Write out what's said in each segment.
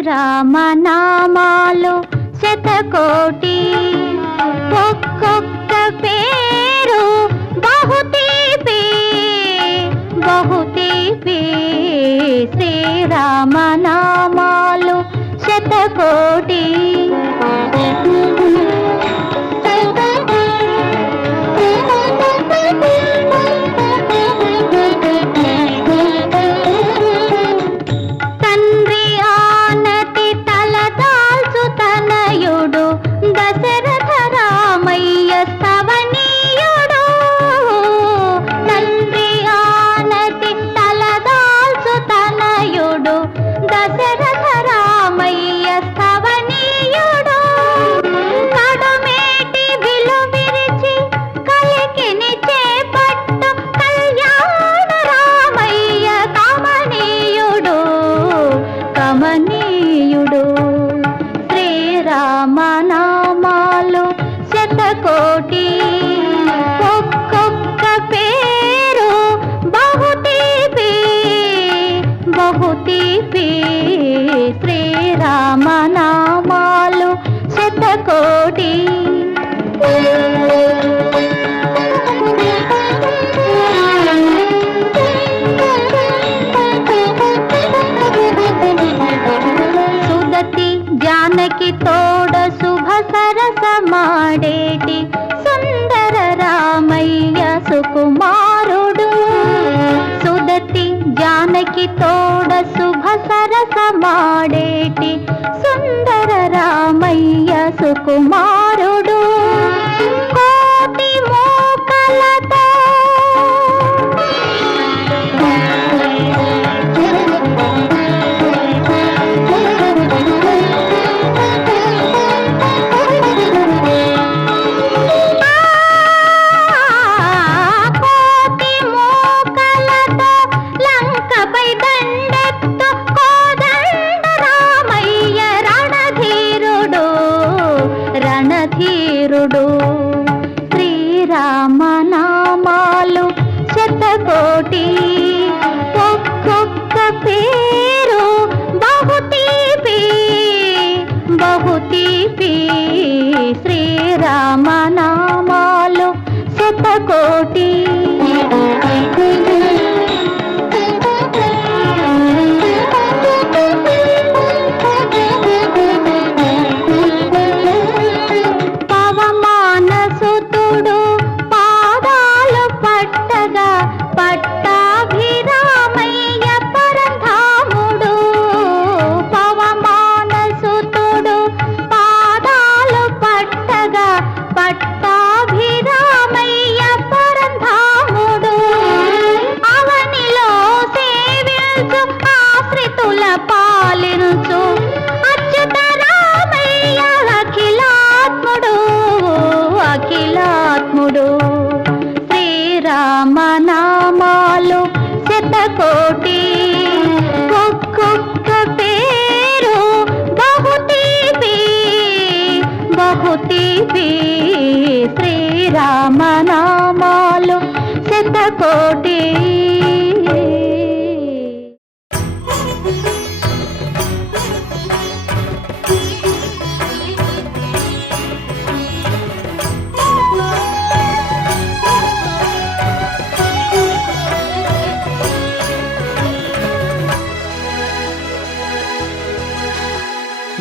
శ్రీరామనామాలు శతకోటి ఒక్కొక్క పేరు బహుతీపి బహుతీపి శ్రీరామనామాలు శతకోటి శ్రీరామనామాలు శతకోటి ఒక్కొక్క పేరు బహుతీపి బహుతీపి శ్రీరామనామాలు శతకోటి జానకి తోడ శుభ సరస మాడేటి సుందర రామయ్య సుకుమారుడు సుదతి జానకి తోడ శుభ సరస మాడేటి సుందర రామయ్య సుకుమారుడు కోటి మోకలతో రణధీరుడు శ్రీరామనామాలు శతకోటి ఒక్కొక్క పేరు బహుతీపి బహుతీపి శ్రీరామనామాలు శతకోటి పట్టాభిరామయ్య పరధాముడు పవమానసుతుడు పాదాలు పట్టగా పట్టాభిరామయ్య పరధాముడు అవనిలో సేవించు ఆశ్రితుల పాలించు అచ్యుత రామయ్య అఖిలాత్ముడు అఖిలాత్ముడు శ్రీరామనామాలు శతకోటి ఒక్కొక్క పేరు బహుతీపి బహుతీపి శ్రీరామనామాలు శతకోటి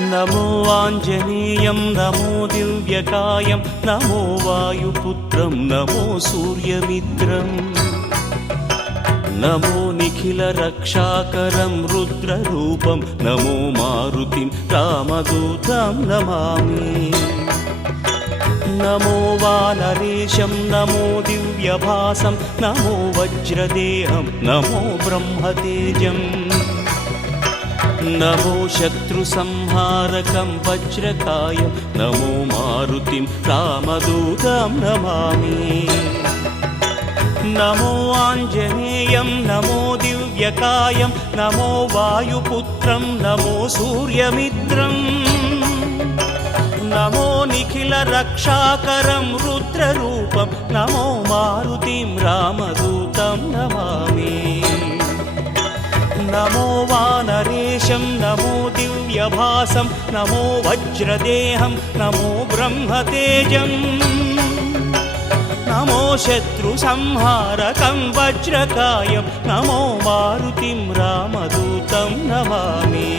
నమో ఆంజనేయం నమో దివ్యకాయం నమో వాయుపుత్రం నమో సూర్యమిత్రం నమో నిఖిల రక్షాకరం రుద్రరూపం నమో మారుతిం రామదూతం నమామి నమో వానరేశం నమో దివ్యభాసం నమో వజ్రదేహం నమో బ్రహ్మతేజం నమో శత్రు సంహారకం వజ్రకాయం నమో మారుతిం రామదూతం నమామి నమో ఆంజనేయం నమో దివ్యకాయం నమో వాయుపుత్రం నమో సూర్యమిత్రం నమో నిఖిల రక్షాకరం రుద్రరూపం నమో మారుతిం రామదూతం నమామి నమో వానరేశం నమో दिव्यभासं नमो वज्रदेहं नमो ब्रह्मतेजम् नमो शत्रुसंहारकं वज्रकायं नमो मारुतिं रामदूतं नमामि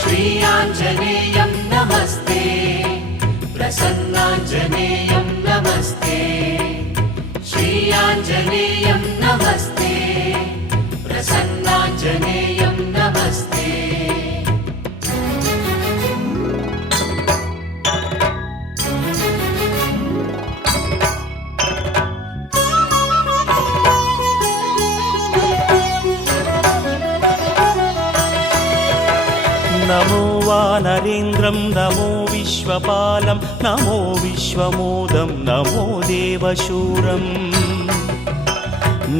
श्रीयाञ्जनेयं नमस्ते प्रसन्नाञ्जनेयं नमस्ते श्रीयाञ्जनेयं नमस्ते प्रसन्नाञ्जनेयं नमस्ते नमो वानरेन्द्रं नमो विश्वपालं नमो विश्वमोदं नमो देवशूरम्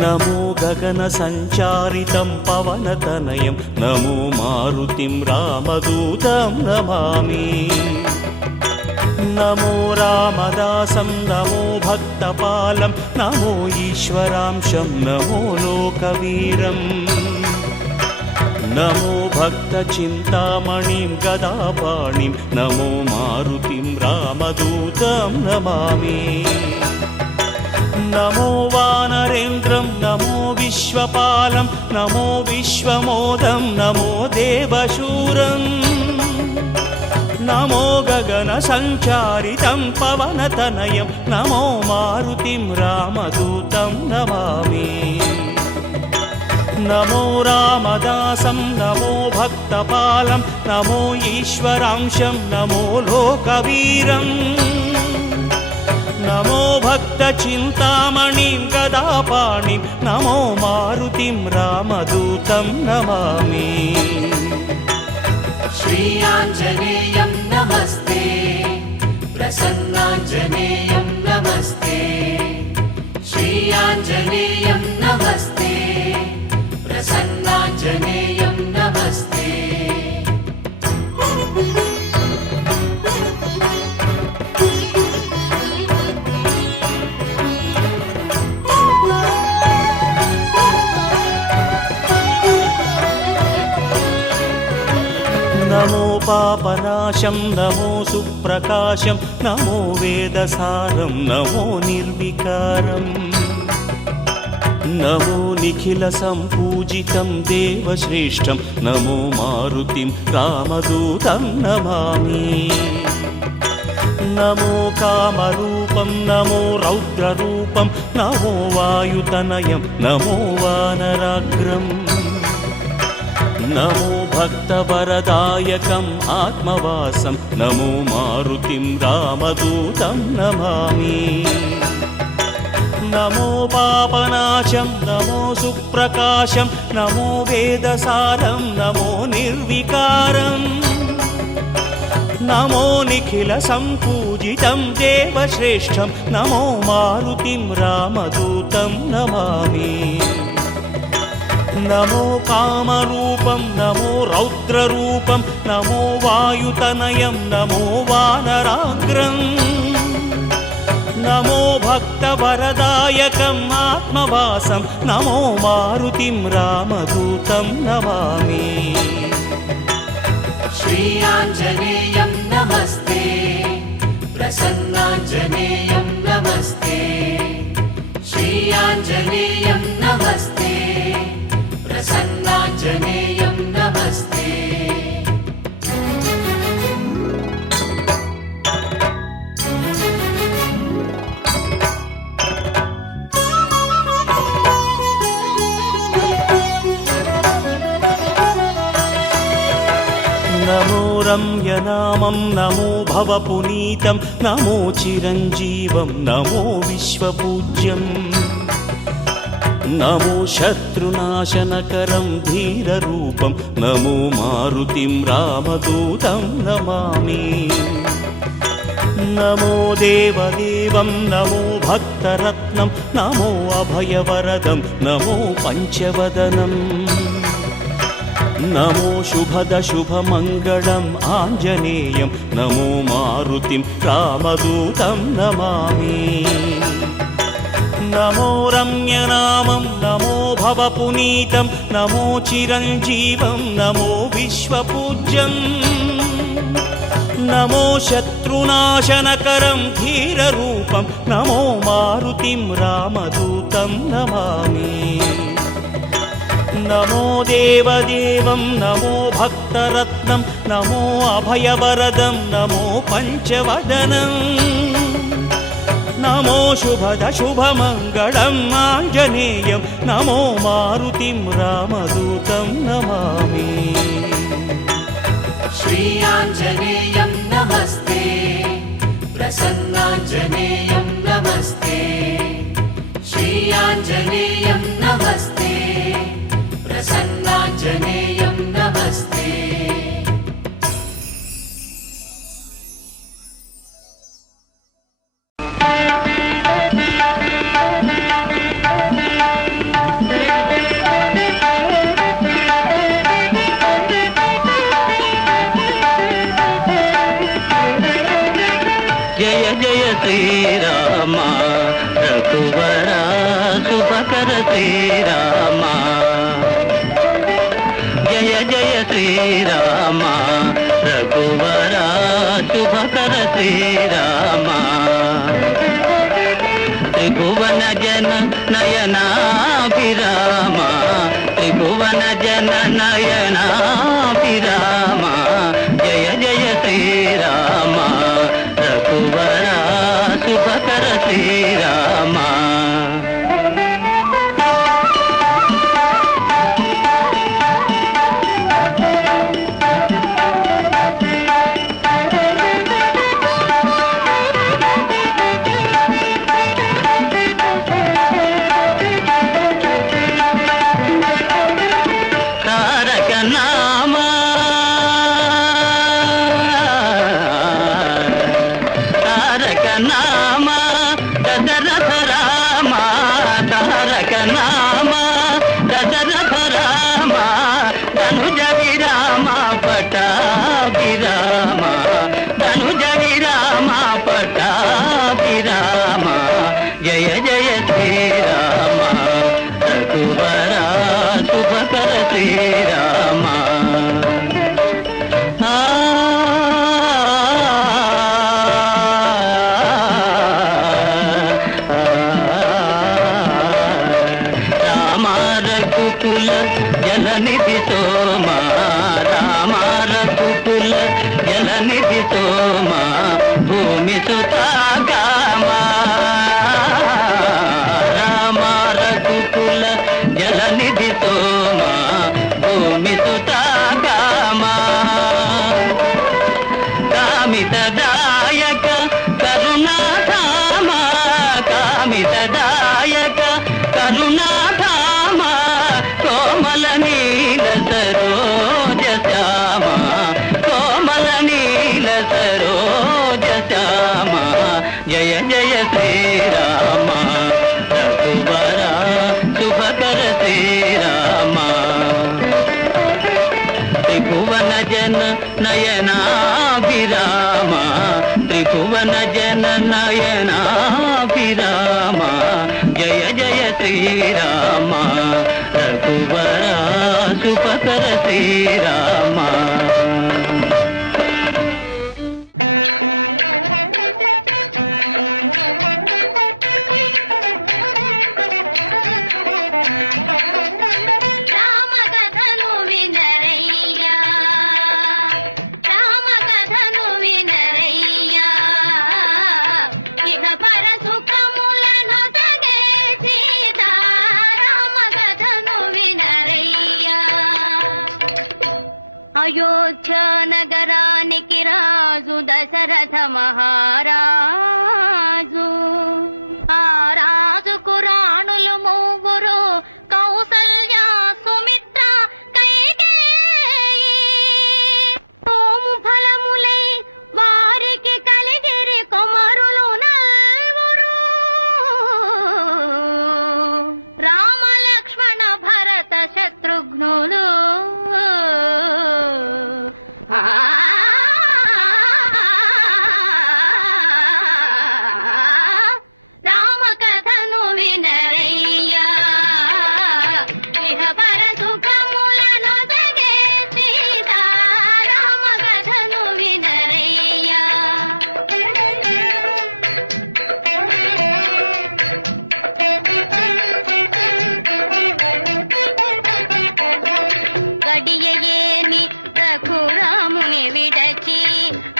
नमो गगनसञ्चारितं पवनतनयं नमो मारुतिं रामदूतं नमामि नमो रामदासं नमो भक्तपालं नमो ईश्वरांशं नमो लोकवीरम् नमो भक्तचिन्तामणिं गदापाणिं नमो मारुतिं रामदूतं नमामि नमो वानरेन्द्रं नमो विश्वपालं नमो विश्वमोदं नमो देवशूरम् नमो गगनसञ्चारितं पवनतनयं नमो मारुतिं रामदूतं नमामि नमो रामदासं नमो भक्तपालं नमो ईश्वरांशं नमो लोकवीरम् नमो भक्तचिन्तामणिं गदापाणिं नमो मारुतिं रामदूतं नमामि श्रीयाञ्जनेयं नमस्ते प्रसन्नाञ्जनेयं नमस्ते श्रीयाञ्जनेयं नमस्ते प्रसन्नाञ्जनेयं नमस्ते नमो पापनाशं नमो सुप्रकाशं नमो वेदसारं नमो निर्विकारम् नमो निखिलसम्पूजितं देवश्रेष्ठं नमो मारुतिं रामदूतं नमामि नमो कामरूपं नमो रौद्ररूपं नमो वायुतनयं नमो वानराग्रम् नमो भक्तवरदायकम् आत्मवासं नमो मारुतिं रामदूतं नमामि नमो पापनाशं नमो सुप्रकाशं नमो वेदसारं नमो निर्विकारम् नमो निखिलसम्पूजितं देवश्रेष्ठं नमो मारुतिं रामदूतं नमामि नमो कामरूपं नमो रौद्ररूपं नमो वायुतनयं नमो वानराग्रम् नमो भक्तवरदायकम् आत्मवासं नमो मारुतिं रामदूतं नमामि श्रीयाञ्जनेयं नमस्ते प्रसन्नाञ्जनेयं नमस्ते श्रीयाञ्जनेयं नमस्ते प्रसन्नाञ्जनेयं नमस्ते नमो रम्यनामं नमो भवपुनीतं नमो चिरञ्जीवं नमो विश्वपूज्यम् नमो शत्रुनाशनकरं धीररूपं नमो मारुतिं रामदूतं नमामि नमो देवदेवं नमो भक्तरत्नं नमो अभयवरदं नमो पञ्चवदनम् नमो शुभदशुभमङ्गलम् आञ्जनेयं नमो मारुतिं रामदूतं नमामि नमो रम्यनामं नमो భవ పునీతం నమో చిరంజీవం నమో విశ్వపూజ్యం నమో శత్రునాశనకరం ధీరరూపం నమో మారుతిం రామదూతం నమామి నమో దేవదేవం నమో భక్తరత్నం నమో అభయవరదం నమో పంచవదనం నమో శుభద శుభమంగళం ఆంజనేయం నమో మారుతిం రామదూతం నమామి श्रीयाञ्जनेयं नमस्ते प्रसन्नाञ्जनेयं नमस्ते श्रीयाञ्जनेयं नमस्ते प्रसन्नाञ्जनेयं नमस्ते జయ జయ శ్రీరామ రఘువర శుభకర శ్రీరామ జయ జయ శ్రీరామ రఘువర శుభకర శ్రీరామ త్రిభువన జన నయనాభిరామ త్రిభువన జన నయనాభిరామ జయ జయ శ్రీరామ రఘువర శుభకర శ్రీరామ తారక నామ తారక నామ దశరథ రామ తారక నామ దశరథ రామ ధనుజ విరామ పటాభిరామ ధనుజ విరామ పటాభిరామ జయ జయ శ్రీరామ రఘువర శుభకర శ్రీరామ రామ రఘుకుల జలనిధి సోమ రామ రఘుకుల జలనిధి సోమ భూమి సుతాగామ రామ రఘుకుల జలనిధి సోమ భూమి సుతాగామ కామితదాయక కరుణాధామ కామితదాయక కరుణాధామ కోమల నీల సరోజ శ్యామ కోమల నీల సరోజ శ్యామ జయ జయ శ్రీరామ రఘువర శుభకర శ్రీరామ త్రిభువన జన నయనాభిరామ త్రిభువన జన నయనాభిరామ జయ జయ శ్రీరామ రఘువర శుభకర శ్రీరామ రామకథను వినరయ్యా రామకథను వినరయ్యా ఇహ పర సుఖములను సగే సీతా రామకథను వినరయ్యా అయోధ్య నగరానికి రాజు దశరథ మహారాజు ఆ రాజుకు రాణులు మూవురు కౌసల్య సుమిత్ర కైకేయి సోము ఫలములై వారికి కలిగిరి కుమారులు నల్వురు రామ లక్ష్మణ భరత శత్రుఘ్నులు ఆ దయయేని రఘురాముని విడచి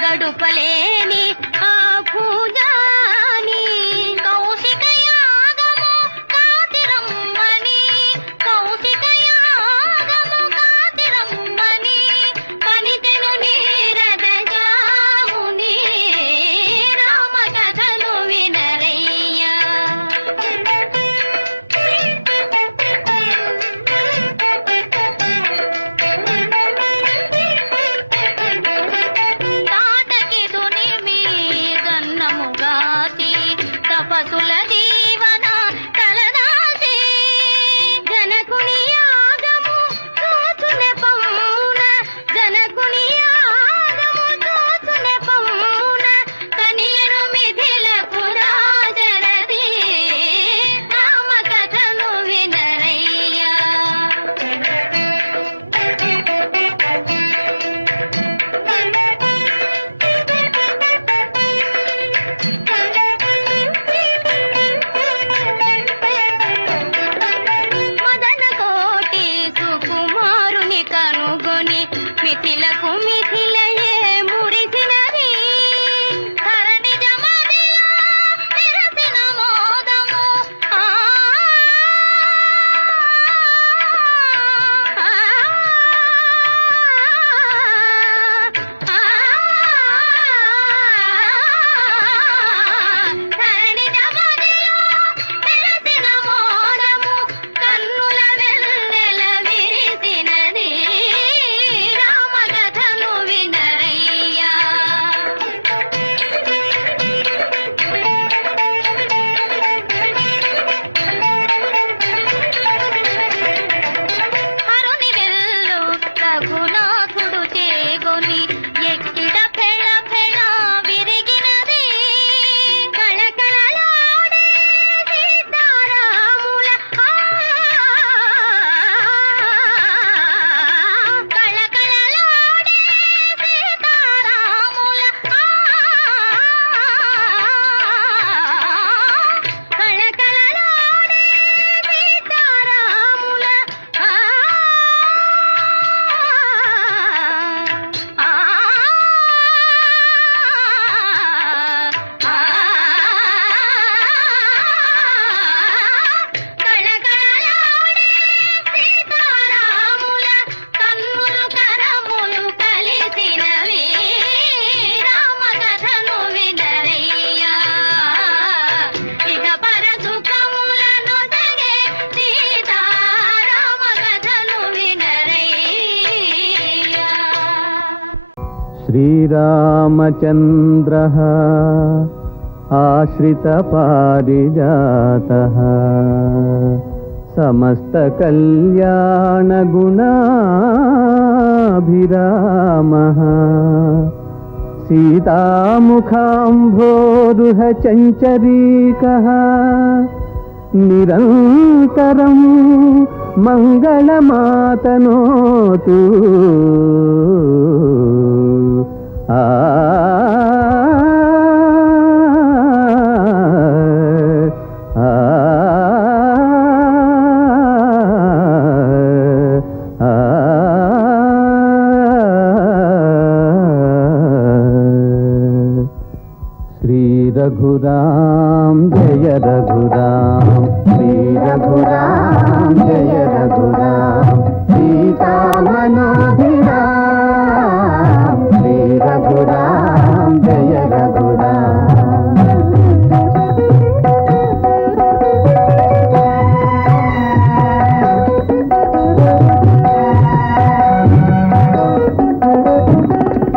గడుపలేని ఆ పూజాని కౌశిక యాగము కాతిరమ్మని కౌశిక యాగము కాతిరమ్మని పనితెను నీరద జాముని రామ కథను వినరయ్యా తాటకి దునిమి గన్నముగాసి తపసుల దీవన తలదాసి జనకుని యాగము చూచునే పమ్మున జనకుని యాగము చూచునే పమ్మున కనియను మిథిలకు రాజరది రామ కథను వినరయ్యా మదన కోటి సుకుమారుని కనుగొని మిథిలకు మిథిలయే మురిసినది ధరణి జమదిలో నిరసిన మోదము ధరణి జమదిలో నిరసిన మోదము కన్నుల వెన్నెల విరిసినది రామ కథను వినరయ్యా హరుని వెల్లు రఘునాథుడు చేగొని ఎక్కిడ ఫెళ ఫెళ విరిగినది కళకళలాడే సీతారాముల కళకళలాడే సీతారాముల కళకళలాడే సీతారాముల కళకళలాడే సీతారాముల కన్నులు కరములు కలిసినవి రామ కథను వినరయ్యా ఇక పరసుఖములను సగే సీతారామ కథను వినరయ్యా శ్రీరామచంద్రః ఆశ్రితపారిజాతః సమస్తకల్యాణగుణాభిరామः సీతాముఖాంభోరుహ చంచరీకः నిరంతరం మంగళమాతనోతు ఆ ఆ శ్రీ రఘురాం జయ రఘురాం శ్రీ రఘురాం జయ రఘురాం సీతామనోభిరాం శ్రీ రఘురాం జయ రఘురాం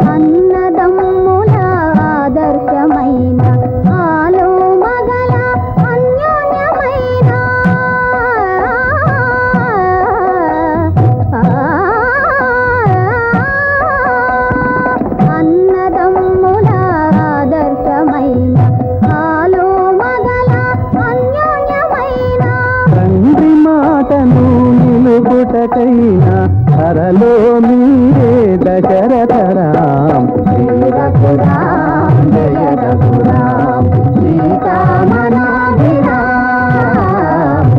అన్నదమ్ముల ఆదర్శమైన ఆలో మగల అన్యోన్యమైన అన్నదమ్ముల ఆదర్శమైన ఆలో మగల అన్యోన్యమైన తండ్రి మాటను నిలుపుటకైనా ధరలో మీరే దశరథరాం శ్రీ రఘురాం జయ రఘురాం సీతామనాభిరాం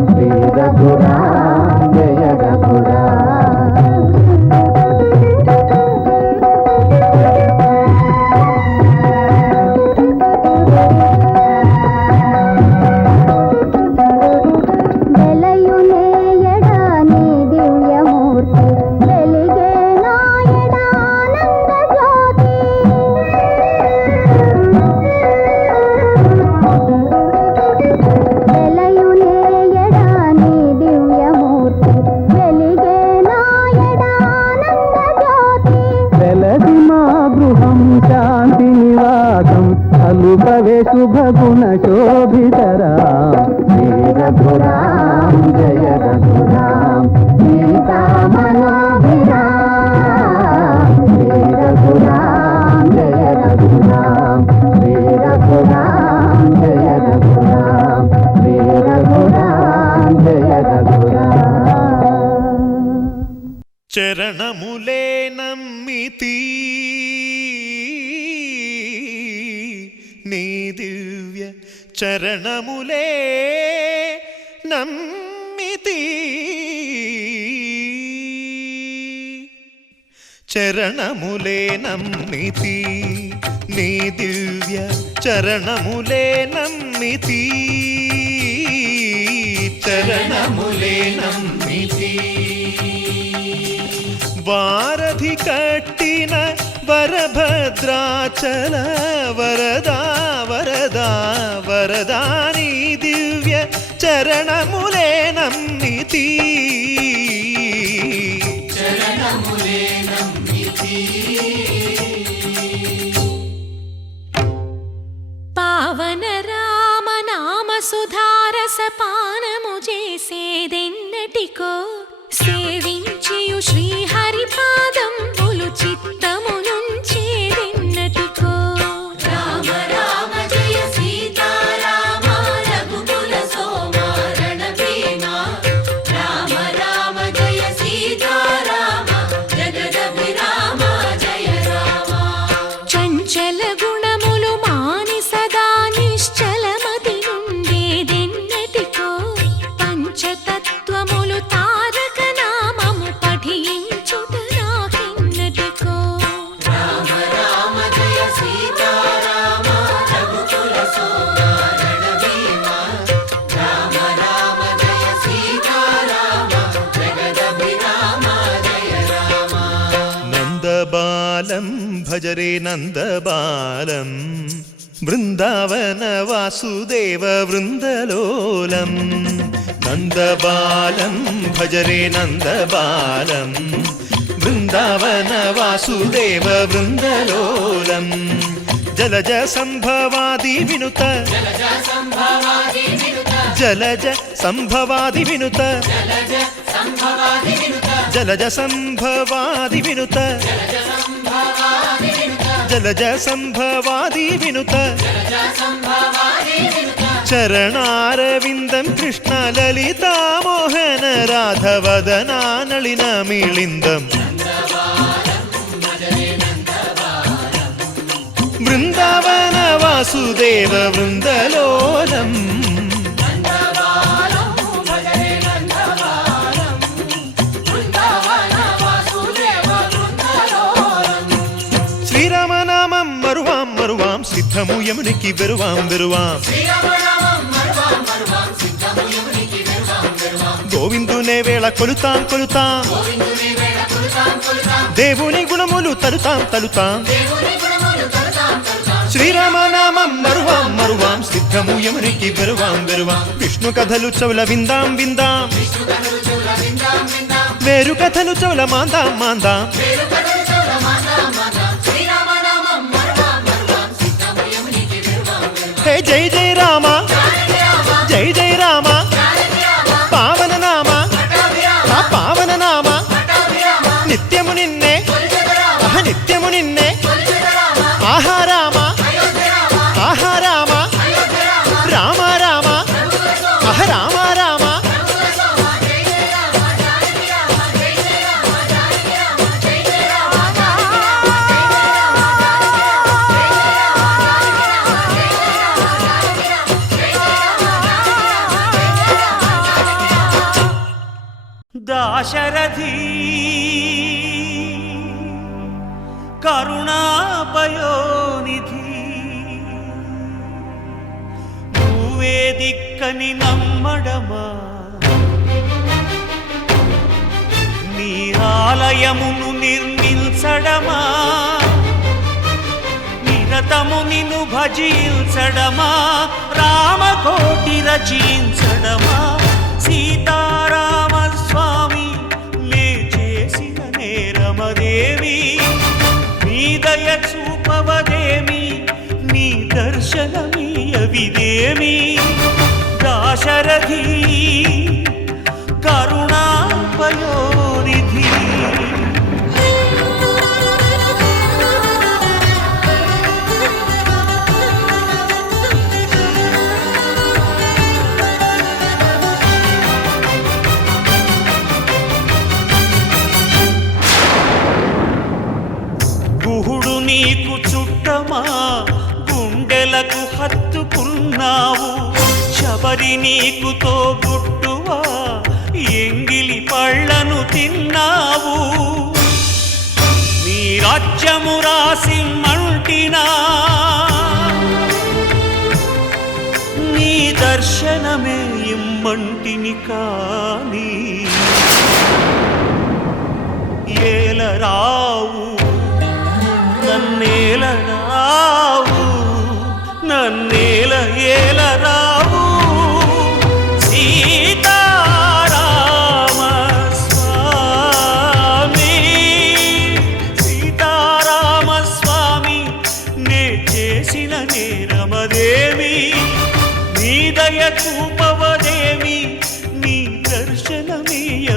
శ్రీ రఘురాం జయ రఘురాం నిలుపవే శుభగుణ శోభితరాం శ్రీ రఘురాం జయ రఘురాం సీతా మనోభిరాం శ్రీ రఘురాం జయ రఘురాం శ్రీ రఘురాం జయ రఘురాం శ్రీ రఘురాం జయ రఘురాం. చరణములే నమ్మితి నీ దివ్య చరణములే నమ్మితి చరణములే నమ్మితి నీ దివ్య చరణములే నమ్మితి చరణములే నమ్మితి వారధి కట్టిన వరభద్రాచల వరదా వరదా వరదా నీ దివ్య చరణములే నమ్మితి చరణములే నమ్మితి పావన రామ నామ సుధారస పానము చేసేదెన్నటికో సేవించియు శ్రీహరి పాదంబులు చిత్తము నుంచేదెన్నటికో రామ రామ జయ సీతారామ రఘుకుల సోమ రణభీమ రామ రామ జయ సీతారామ జగదభిరామ జయ రామ చంచల గుణములు మాని సదా నిశ్చలమతి నుండేదెన్నటికో పంచతత్వములు తారక నామము పఠించుట నాకెన్నటికో రామ రామ జయ సీతారామ రఘుకుల సోమ రణభీమ రామ రామ జయ సీతారామ జగదభిరామ జయ రామ నందబాలం భజరే నందబాలం బృందావన వాసుదేవ వృందలోలం నందబాలం భజరే నందబాలం బృందావన వాసుదేవ వృందలోలం జలజ సంభవాది వినుత జలజ సంభవాది వినుత జలజ సంభవాది వినుత జలజ సంభవాది వినుత జలజ సంభవాది వినుత జలజ సంభవాది వినుత జలజ సంభవాది వినుత జలజ సంభవాది వినుత చరణారవిందం కృష్ణ లలితా మోహన రాధవదనా నళిన మిళిందం నందబాలం భజరే నందబాలం బృందావన వాసుదేవ వృందలోలం నందబాలం భజరే నందబాలం బృందావన వాసుదేవ బృందలోలం శ్రీరామనామం మరువాం మరువాం సిద్ధము యమునికి వెరువాం వెరువాం శ్రీరామనామం వరువాం వరువాం సిద్ధము యమునికి వెరువాం వెరువాం గోవిందునే వేళ కొలుతాం కొలుతాం గోవిందుని వేళ కొలుతాం కొలుతాం దేవుని గుణములు తలుతాం తలుతాం దేవుని గుణములు తలుతాం తలుతాం శ్రీరామనామం మరువాం మరువాం సిద్ధము యమునికి వెరువాం వెరువాం విష్ణు కథలు చౌల విందాం విందాం విష్ణు కథలు చూల విందాం విందాం వేరు కథలు చౌల మాందాం మాందాం పేరు కథలు చూల మాందాం మాందాం శ్రీరామనామం వరువాం వరువాం సిద్ధము యమునికి వెరువాం వెరువాం హే జై జై రామ జానకి రామ జై జై రామ జానకి రామ పావన నామ పట్టాభిరామ ఆ పావన నామ పట్టాభిరామ నిత్యము నిన్నే కొలిచెదరామ నిత్యము నిన్నే కొలిచెదరామ ఆహారామ అయోధ్యరామ ఆహారామ అయోధ్యరామ రామ రామ రఘుకుల సోమ ఆహ రామ రామ రఘుకుల సోమ జై జయ రామ జానకి రామ జై జయ రామ జానకి రామ జై జయ రామ జానకి రామ జై జయ రామ జానకి రామ జై జయ రామ జానకి రామ జై జయ రామ జానకి రామ జై జయ రామ జానకి రామ దాశరథి కరుణాపయోనిధి నువ్వే దిక్కని నమ్మడమా నీ ఆలయమును నిర్మించడమా నిరతము నిన్ను భజించడమా రామకోటి రచించడమా సీతారామ స్వామి లే చేసిన నేరమదేవి నీ దయ చూపవదేమి నీ దర్శన ఇదేమి దాశరథి కరుణాపయోనిధి. గుహుడు నీకు చుట్టమా, గుండెలకు హత్తుకున్నావు. శబరి నీకు తోబుట్టువా, ఎంగిలి పళ్ళను తిన్నావు. నీ రాజ్యము రాసి మంటినా, నీ దర్శనమే ఇమ్మంటిని కాని ఏలరావు నన్నేలనావు, నన్నేల ఏలరావు. సీతారామ స్వామి, సీతారామ స్వామి, నే చేసిన నేరమదేమి, నీ దయ చూపవదేమి, నీ దర్శనమీయవిదేమి.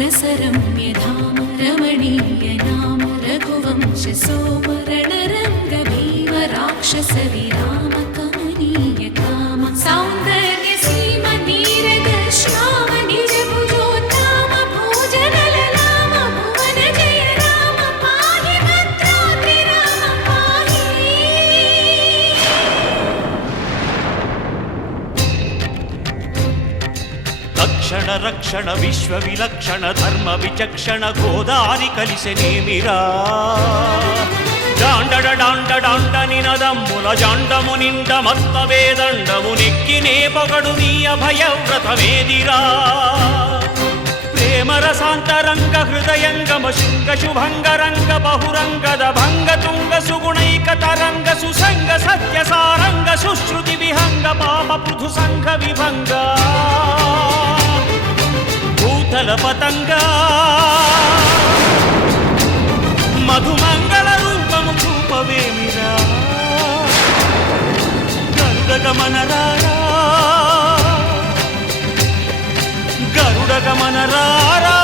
रसरम्यधाम रमणीय नाम रघुवंश सोमरण रंग भीम राक्षस विराम कमनीय काम सौंदर्य सीम नीरद श्याम निज भुजोत्तम भोजन ललाम भुवन जय राम पाहि भद्राद्रि राम पाहि. రక్షణ రక్షణ విశ్వ విలక్షణ ధర్మ విచక్షణ గోదారి కలిసెనేమిరా. జాండడ డాండ డాండ నినదమ్ముల జాండము నిండ మత్త వేదండము నెక్కినే పొగడు నీ అభయవ్రతమేదిరా. ప్రేమ రసాంతరంగ హృదయంగమ శుంగ శుభంగరంగ బహురంగద భంగ తుంగ సుగుణైక తరంగ సుసంగ సత్య సారంగ సుశ్రుతి విహంగ పాప పృథు సంఘ విభంగ భూతల పతంగ మధుమంగళ రూపము చూపవేమిరా. గరుడగమనరారా, గరుడగమనరారా.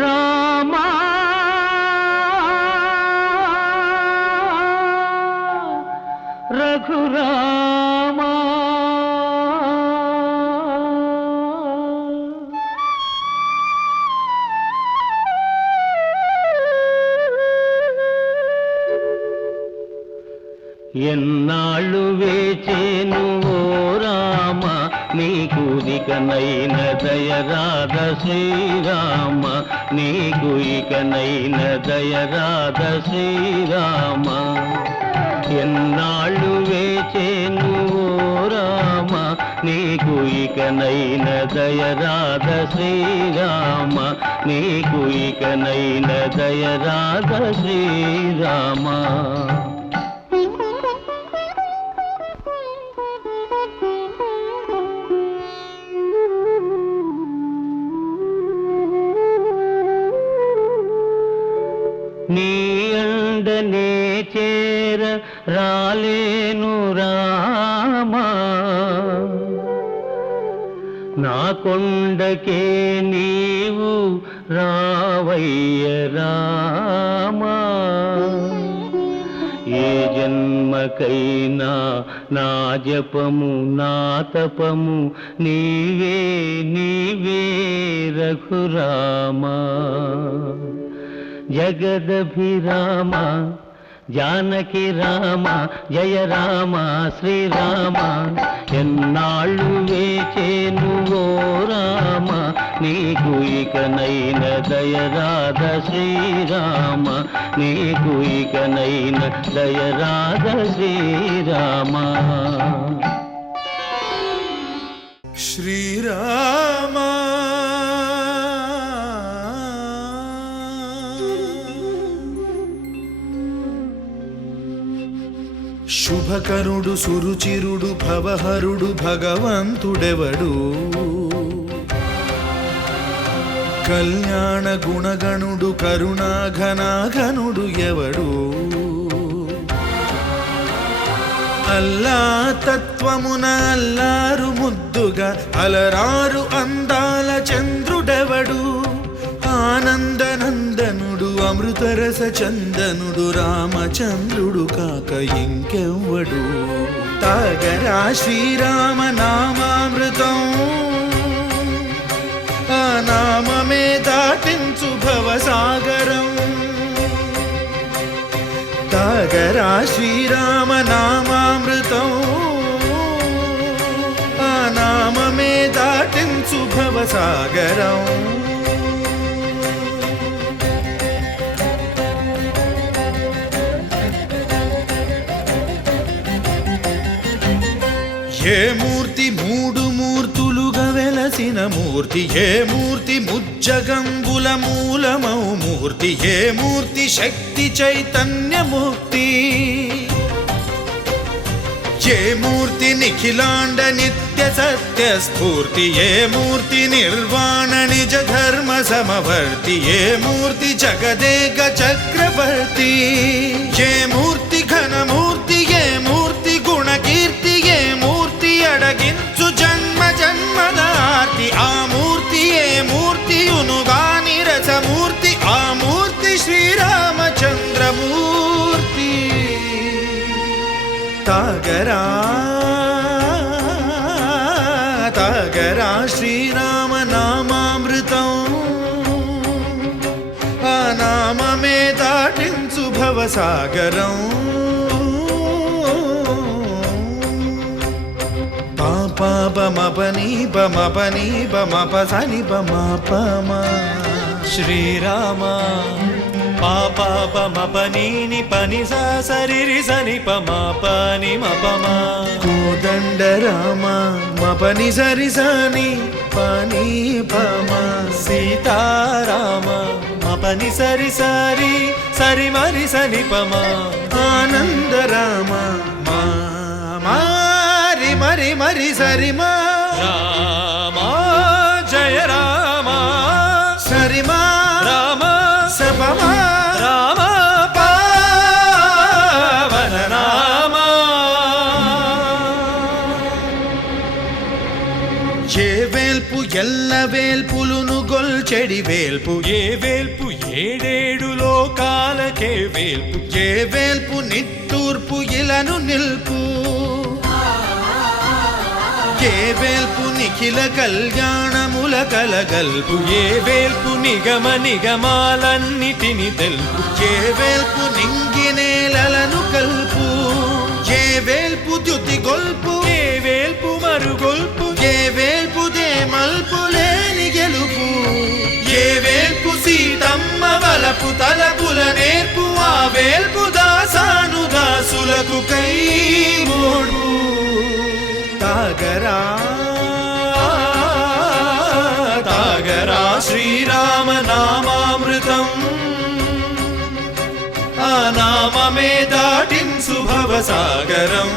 రామా రఘురామా ఎన్నాళ్ళు వేచేను ఓ రామ, నీకు ఇకనైన దయరాధ శ్రీరామ, నీకు ఇకనైన దయరాధ శ్రీరామ. ఎన్నాళ్ళు వేచేను ఓ రామ, నీకు ఇకనైన దయరాధ శ్రీరామ, నీకు ఇకనైన దయరాధ శ్రీరామ. నీ అండనే చేర రాలేను రామా, నా కొండకే నీవు రావయ్య రామా. ఏ జన్మకైనా నా జపము నా తపము నీవే నీవే రఘురామా. జగదభిరామ జానకి రామ జయ రామ శ్రీరామ. ఎన్నాళ్ళు వేచేను ఓ రామ, నీకు ఇకనైన దయరాధ శ్రీరామ, నీకు ఇకనైన దయరాధ శ్రీరామ. శ్రీరామ శుభకరుడు సురుచిరుడు భవహరుడు భగవంతుడెవడు కళ్యాణ గుణగణుడు కరుణాఘనాఘనుడు ఎవడు అల్లా తత్వమున అల్లారు ముద్దుగా అలరారు అందాల చంద్రుడెవడు ఆనందనందనుడు అమృతరస చందనుడు రామచంద్రుడు కాక ఇంకెవ్వడు తాగరా శ్రీరామ నామామృతం ఆ నామమే దాటించు భవసాగరం తాగరా శ్రీరామ నామామృతం ఆ నామమే దాటించు భవసాగరం ఏ మూర్తి మూడు మూర్తులుగా వెలసిన మూర్తి ఏ మూర్తి ముజ్జగంబుల మూలమౌ మూర్తి ఏ మూర్తి శక్తి చైతన్య ముక్తి ఏ మూర్తి నిఖిలాండ నిత్య సత్య స్ఫూర్తి ఏ మూర్తి నిర్వాణ నిజ ధర్మ సమవర్తి ఏ మూర్తి జగదేక చక్రవర్తి ఏ మూర్తి ఘనమూర్తి ఏ మూర్తి గుణకీర్తి ఏ మూర్తి అడగించు జన్మ జన్మదార్తి ఆ మూర్తి ఏ మూర్తి ఉనుగాని రసమూర్తి ఆ మూర్తి శ్రీరామచంద్రమూర్తి తాగరా తాగరా శ్రీరామ నామామృతం ఆ నామమే దాటించు భవసాగరం పమపని పమపని పమపసని పమపమ శ్రీరామ పాప పమపని పని సరి సని పమపని మపమ కోదండ రామ మపని సరి సని పని పమ సీతారామ మపని సరి సరి సరి మరి సని పమ ఆనంద రామ మారి మరి మరి సరి మా రామ జయ రామ సరి మా రామ సమమా రామ పావన రామ ఏ వేల్పు ఎల్ల వేల్పులును గొల్చెడి వేల్పు ఏ వేల్పు ఏడేడు లోకాలకే వేల్పు ఏ వేల్పు నిట్టూర్పు ఇలను నిల్పు ఏ వేల్పు నిఖిల కళ్యాణముల కలగల్పు ఏ వేల్పు నిగమ నిగమాలన్నిటిని తెలుపు ఏ వేల్పు నింగి నేలలను కల్పు ఏ వేల్పు ద్యుతి గొల్పు ఏ వేల్పు మరుగొల్పు ఏ వేల్పు దే మల్పు లేని గెలుపు ఏ వేల్పు సీతమ్మ వలపు తలపుల నేర్పు ఆ వేల్పు దాసాను దాసులకు కై ఓడు తాగరా తాగరా శ్రీరామ నామామృతం ఆ నామమే దాటించు భవసాగరం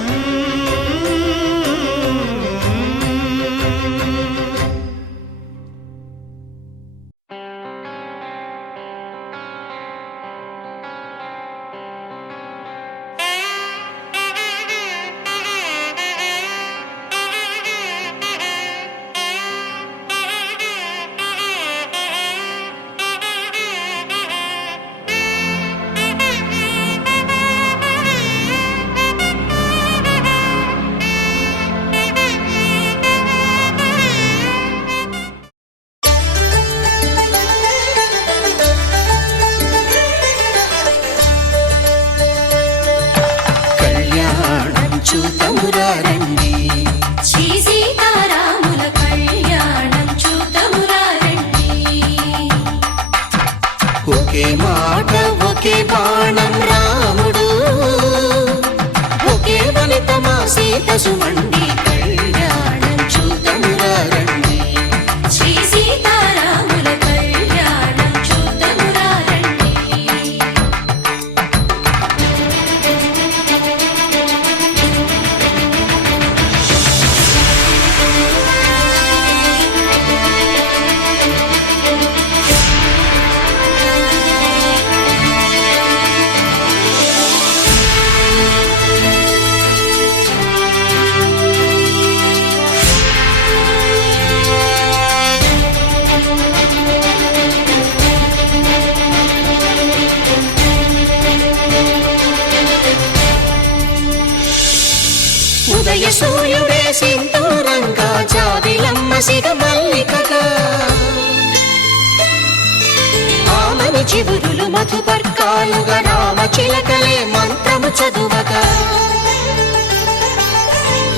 చిగురులు మధుపర్కాలుగా రామ చిలకలే మంత్రము చదువగా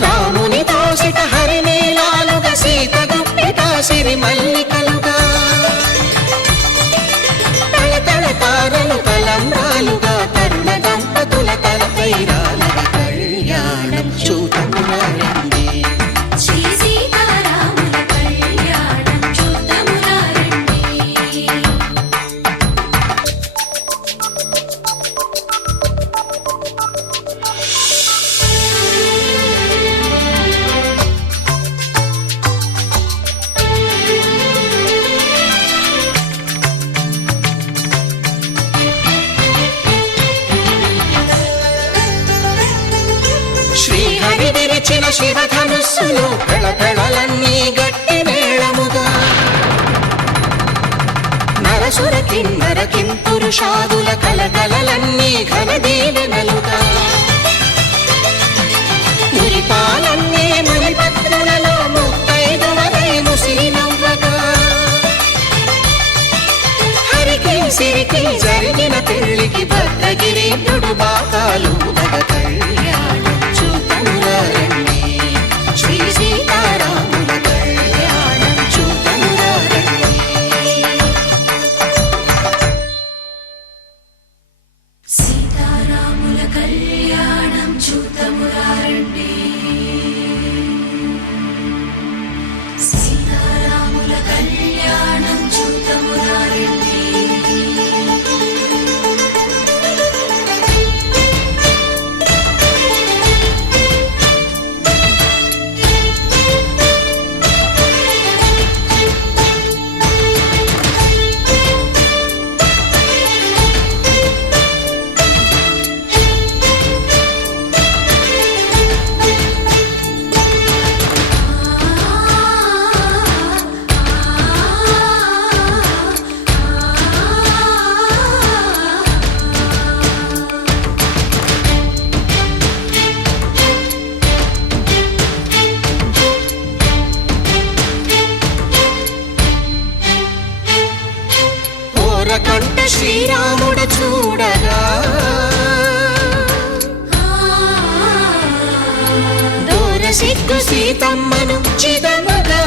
రాముని దోసిట హరినీలాలుగా సీత గుప్పిట సిరి మల్లికలుగా తళతళ తారలు తలంబ్రాలుగా తరుణ దంపతుల తలపైరాలుగా కళ్యాణం చూడమురండి శ్రీ సీతారాముల కళ్యాణం చూద్దామురా రండి. శ్రీహరి విరిచిన శివధనుస్సులు పెళపెళలన్నీ గట్టి మేళముగా నరసుర కిన్నర కింపురుషాదుల కలకలలన్నీ ఘనదీవెనలుగా మురిపాలన్నీ మణిపత్రులలో ముత్తైదువలై ముసినవ్వగా హరికి సిరికి జరిగిన పెళ్లికి భద్రగిరీపుడు బాకాలు కళ్యాణం చూడమురా రండి శ్రీ సీతారాముల కళ్యాణం చూడమురా రండి సీతారాముల కళ్యాణం చూద్దామురా రండి. సీతారాముల కళ్యాణం చూద్దామురా రండి. ఓరకంట శ్రీరాముడు చూడగా దూర సిగ్గు సీతమ్మను చిదమగా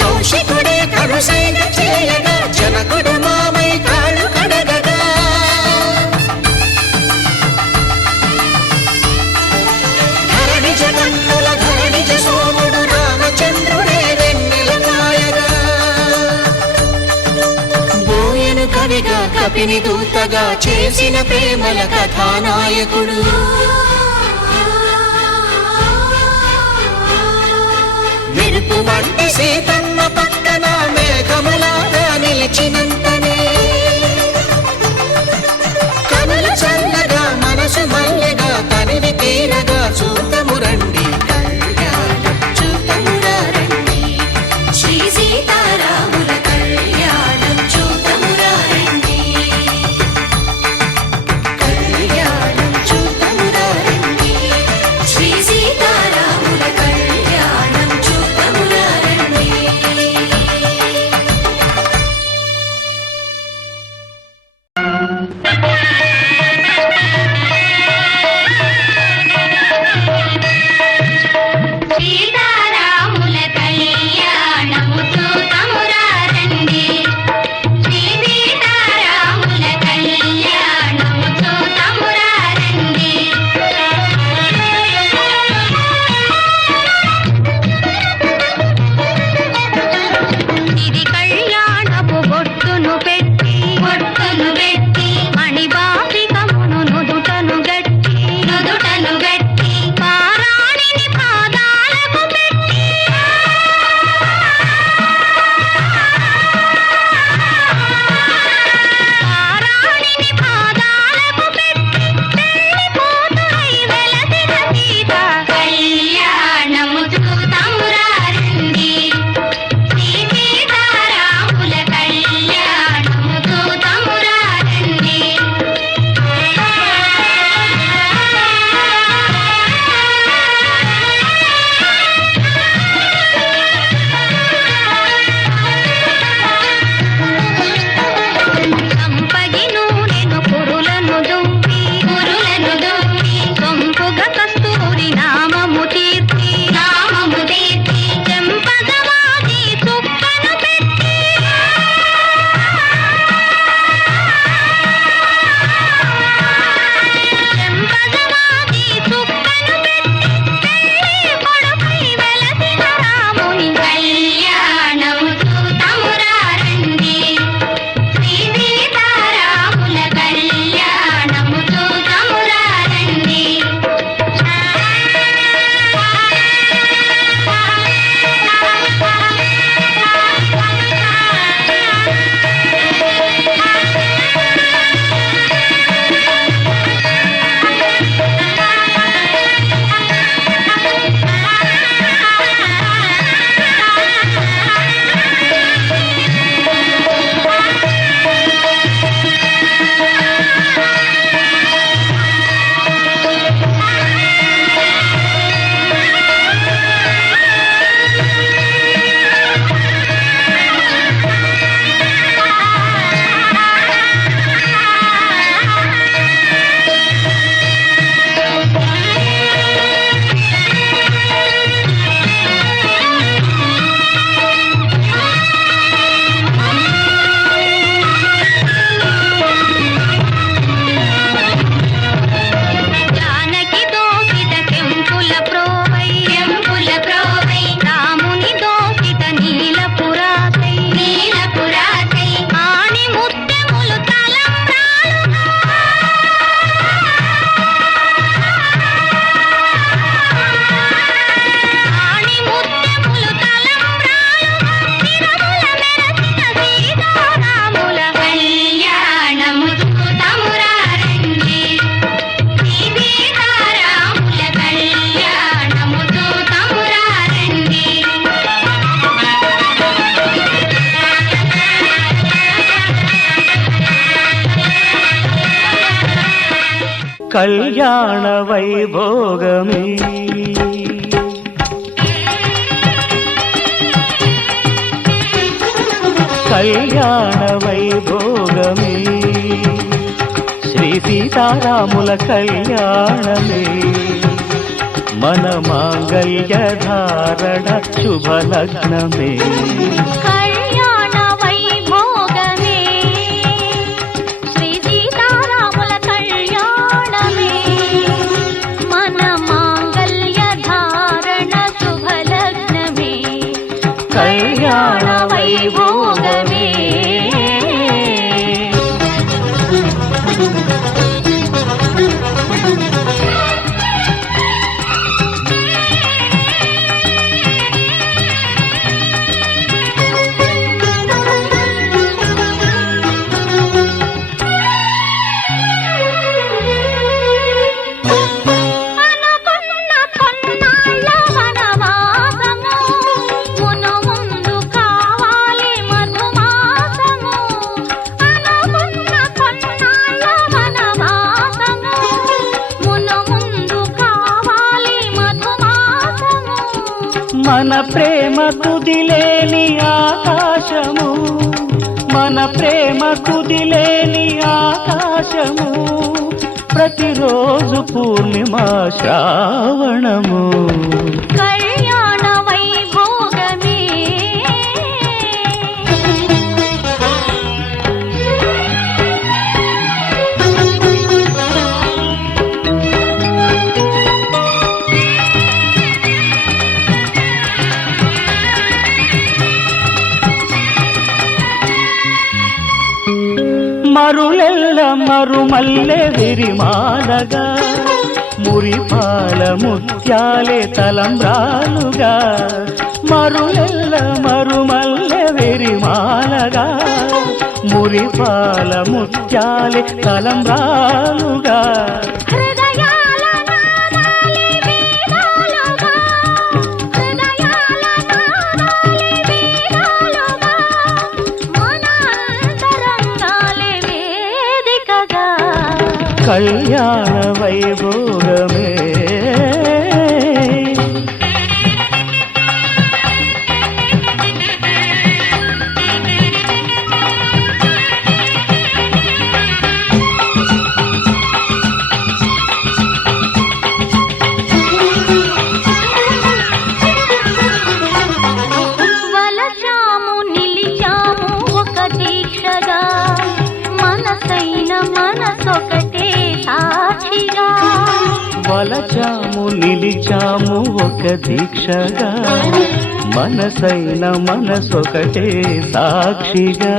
కౌశికుడే కరుసైన చేయగా జనకుడు మామై కాడు కడగగా ధరణి జగన్నుల ధరణి సోముడు రామచంద్రుడే వెన్నెల కాయగా బోయను కవిగా కపిని దూతగా చేసిన ప్రేమల కథానాయకుడు మెరుపు వంటి సీతమ్మ పక్కన మేఘములాగా నిలిచినంతనే కనుల చల్లగా మనసు మల్లెగా తనివి తీరగా చూడమురండి కళ్యాణం చూడమురా రండి శ్రీ సీతారాముల కళ్యాణం చూద్దామురా రండి. కళ్యాణం చూడమురా కళ్యాణ వైభోగమే. కళ్యాణ వైభోగమే శ్రీ సీతారాముల కళ్యాణమే. మన మాంగళ్య ధారణ శుభలగ్నమే. కళ్యాణ వైభోగమే శ్రీ సీతారాముల కళ్యాణమే. మన మాంగళ్య ధారణ శుభలగ్నమే. కళ్యాణ వైభోగమే. మన ప్రేమ కుదిలేని ఆకాశము, మన ప్రేమ కుదిలేని ఆకాశము, ప్రతిరోజు పూర్ణిమా శ్రావణము. కళ్యాణ వైభోగమే. మరులెల్ల మరుమల్లె విరిమాలగా, మురిపాల ముత్యాలే తలంబ్రాలుగా. మరులెల్ల మరుమల్లె విరిమాలగా, మురిపాల ముత్యాలే తలంబ్రాలుగా. హృదయాల నాదాలే వేదాలుగా, హృదయాల నాదాలే వేదాలుగా. మన అంతరంగాలే వేదికగా. కళ్యాణ వైభోగమే. వలచాము నిలిచాము ఒక దీక్షగా, మనసైన మనసొకటే సాక్షిగా. వలచాము నిలిచాము ఒక దీక్షగా, మనసైన మనసొకటే సాక్షిగా.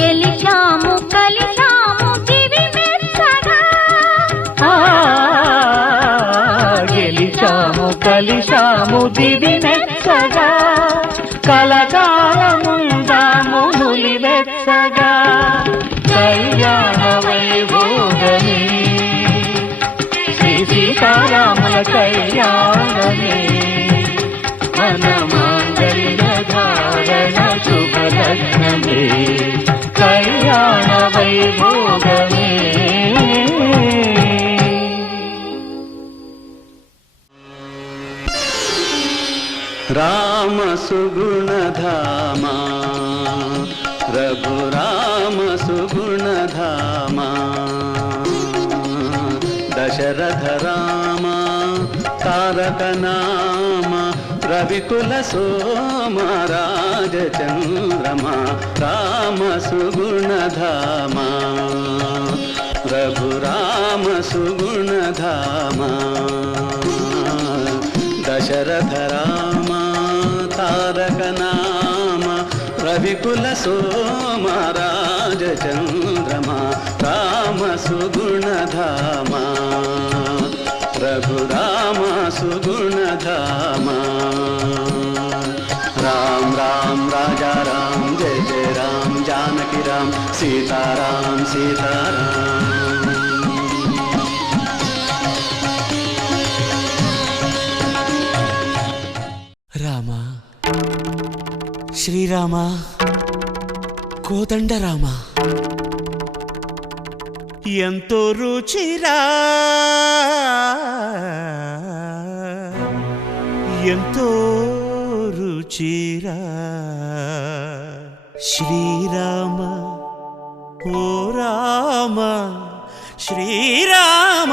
గెలిచాము కలిచాము దివి మెచ్చగా. గెలిచాము కలిశాము దివి మెచ్చగా, కలకాలముందాము నులి వెచ్చగా. కళ్యాణ వైభోగమే శ్రీ సీతారాముల కళ్యాణమే. మన మాంగళ్య ధారణ శుభలగ్నమే. కళ్యాణ వైభోగమే. రామ సుగుణధామా రఘురామ సుగుణధామా, దశరథ రామ తారక నామ, రవికుల సోమ రాజచంద్రమా. రామ సుగుణధామా రఘురామ సుగుణధామా, దశరథ రామ తారక నామ, రవికుల సోమ రాజచంద్రమా. రామ సుగుణధామా రఘురామ సుగుణధామా. రాम राम राजा राम जय जय राम जानकी राम सीताराम सीताराम. రామ శ్రీరామ కోదండ రామ, ఎంతో రుచిరా ఎంతో రుచిరా శ్రీరామ ఓ రామ శ్రీరామ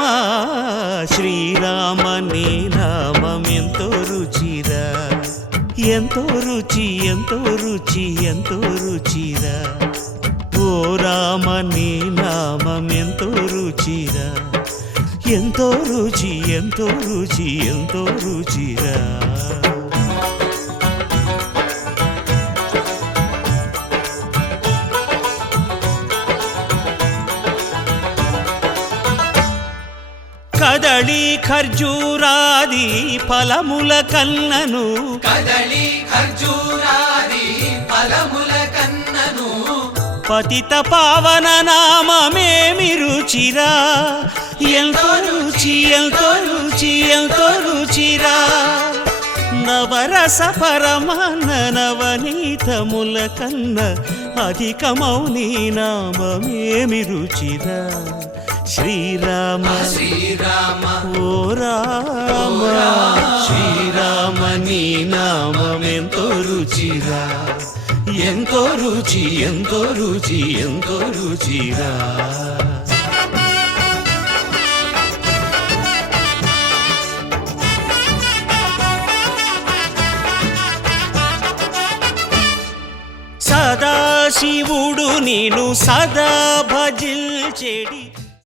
శ్రీరామ నీ నామం ఎంతో రుచిరా ఎంతో రుచి ఎంతో రుచి ఎంతో రుచిరా ఓ రామ నీ నామం ఎంతో రుచిరా ఎంతో రుచి ఎంతో రుచి ఎంతో రుచిరా కదళి ఖర్జూరాది ఫలముల కన్నను కదళి ఖర్జూరాది ఫలముల కన్నను పతిత పావన నామమేమి రుచిరా ఎంతో రుచి ఎంతో రుచి ఎంతో రుచిరా నవరస పరమాన్న నవనీతముల కన్న అధికమౌ నీ నామమేమి రుచిరా శ్రీరామ శ్రీరామ ఓ రామ శ్రీరామ నీ నామమెంతో రుచిరా ఎంతో రుచి ఎంతో రుచి ఎంతో రుచిరా సదాశివుడు నేను సదా భజిల్చెడి